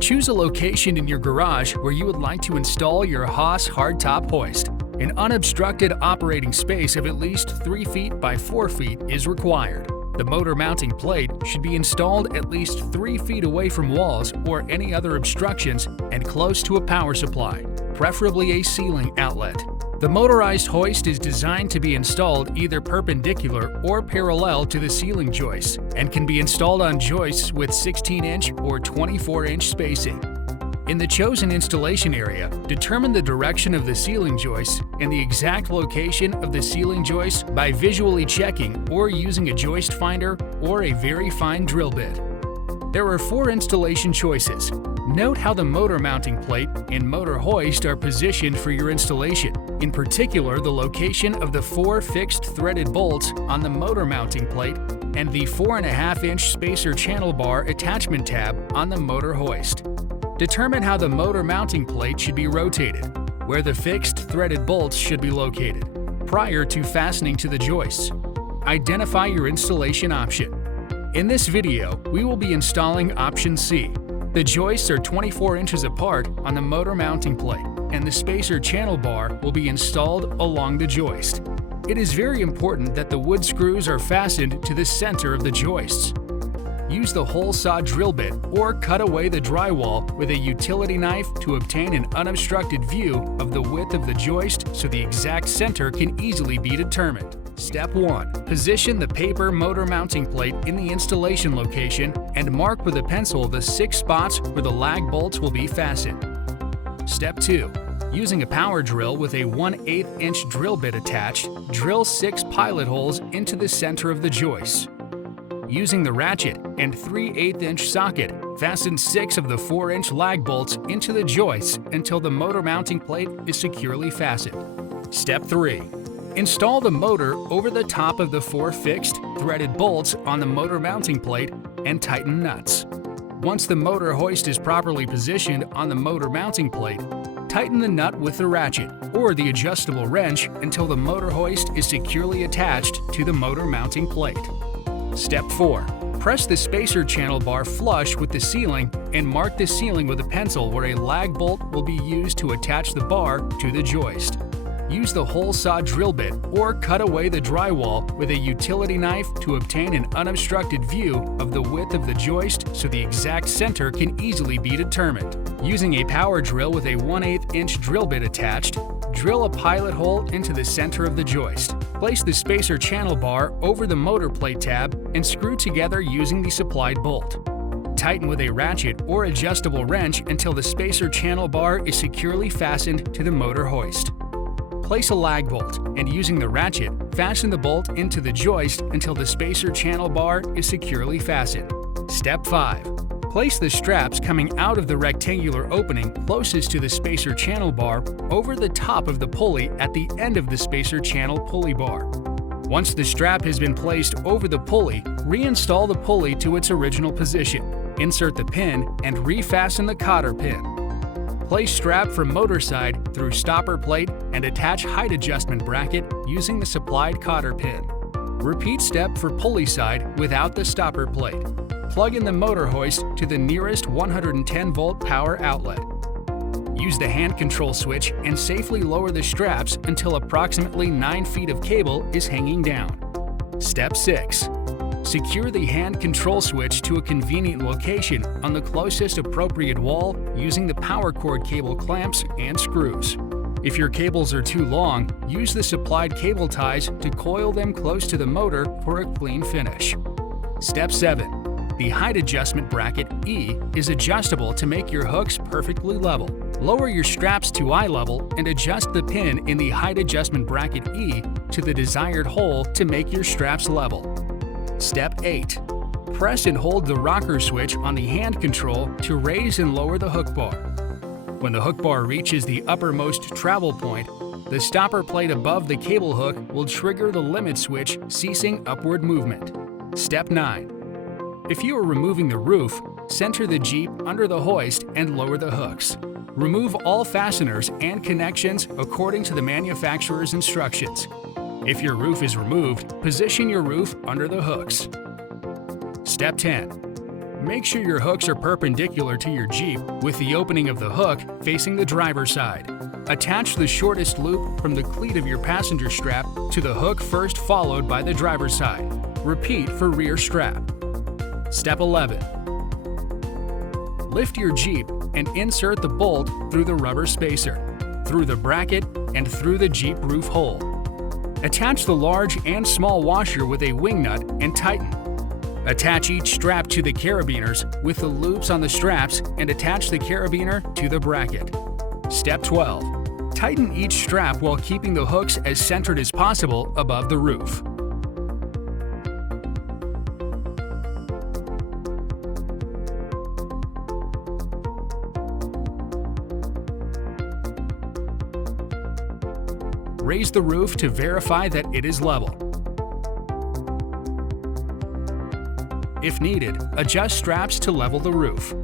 Choose a location in your garage where you would like to install your HOSS hardtop hoist. An unobstructed operating space of at least 3 feet by 4 feet is required. The motor mounting plate should be installed at least 3 feet away from walls or any other obstructions and close to a power supply, preferably a ceiling outlet. The motorized hoist is designed to be installed either perpendicular or parallel to the ceiling joists and can be installed on joists with 16-inch or 24-inch spacing. In the chosen installation area, determine the direction of the ceiling joists and the exact location of the ceiling joists by visually checking or using a joist finder or a very fine drill bit. There are 4 installation choices. Note how the motor mounting plate and motor hoist are positioned for your installation, in particular the location of the 4 fixed threaded bolts on the motor mounting plate and the 4.5-inch spacer channel bar attachment tab on the motor hoist. Determine how the motor mounting plate should be rotated, where the fixed threaded bolts should be located, prior to fastening to the joists. Identify your installation option. In this video, we will be installing option C. The joists are 24 inches apart on the motor mounting plate, and the spacer channel bar will be installed along the joist. It is very important that the wood screws are fastened to the center of the joists. Use the hole saw drill bit or cut away the drywall with a utility knife to obtain an unobstructed view of the width of the joist so the exact center can easily be determined. Step 1. Position the paper motor mounting plate in the installation location and mark with a pencil the 6 spots where the lag bolts will be fastened. Step 2. Using a power drill with a 1/8-inch drill bit attached, drill 6 pilot holes into the center of the joist. Using the ratchet and 3/8-inch socket, fasten 6 of the 4-inch lag bolts into the joists until the motor mounting plate is securely fastened. Step 3. Install the motor over the top of the 4 fixed, threaded bolts on the motor mounting plate and tighten nuts. Once the motor hoist is properly positioned on the motor mounting plate, tighten the nut with the ratchet or the adjustable wrench until the motor hoist is securely attached to the motor mounting plate. Step 4. Press the spacer channel bar flush with the ceiling and mark the ceiling with a pencil where a lag bolt will be used to attach the bar to the joist. Use the hole saw drill bit or cut away the drywall with a utility knife to obtain an unobstructed view of the width of the joist so the exact center can easily be determined. Using a power drill with a 1/8-inch drill bit attached, drill a pilot hole into the center of the joist. Place the spacer channel bar over the motor plate tab and screw together using the supplied bolt. Tighten with a ratchet or adjustable wrench until the spacer channel bar is securely fastened to the motor hoist. Place a lag bolt and using the ratchet, fasten the bolt into the joist until the spacer channel bar is securely fastened. Step 5. Place the straps coming out of the rectangular opening closest to the spacer channel bar over the top of the pulley at the end of the spacer channel pulley bar. Once the strap has been placed over the pulley, reinstall the pulley to its original position. Insert the pin and refasten the cotter pin. Place strap from motor side through stopper plate and attach height adjustment bracket using the supplied cotter pin. Repeat step for pulley side without the stopper plate. Plug in the motor hoist to the nearest 110-volt power outlet. Use the hand control switch and safely lower the straps until approximately 9 feet of cable is hanging down. Step 6. Secure the hand control switch to a convenient location on the closest appropriate wall using the power cord cable clamps and screws. If your cables are too long, use the supplied cable ties to coil them close to the motor for a clean finish. Step 7. The height adjustment bracket E is adjustable to make your hooks perfectly level. Lower your straps to eye level and adjust the pin in the height adjustment bracket E to the desired hole to make your straps level. Step 8. Press and hold the rocker switch on the hand control to raise and lower the hook bar. When the hook bar reaches the uppermost travel point, the stopper plate above the cable hook will trigger the limit switch, ceasing upward movement. Step 9. If you are removing the roof, center the Jeep under the hoist and lower the hooks. Remove all fasteners and connections according to the manufacturer's instructions. If your roof is removed, position your roof under the hooks. Step 10. Make sure your hooks are perpendicular to your Jeep with the opening of the hook facing the driver's side. Attach the shortest loop from the cleat of your passenger strap to the hook first, followed by the driver's side. Repeat for rear strap. Step 11. Lift your Jeep and insert the bolt through the rubber spacer, through the bracket, and through the Jeep roof hole. Attach the large and small washer with a wing nut and tighten. Attach each strap to the carabiners with the loops on the straps and attach the carabiner to the bracket. Step 12. Tighten each strap while keeping the hooks as centered as possible above the roof. Raise the roof to verify that it is level. If needed, adjust straps to level the roof.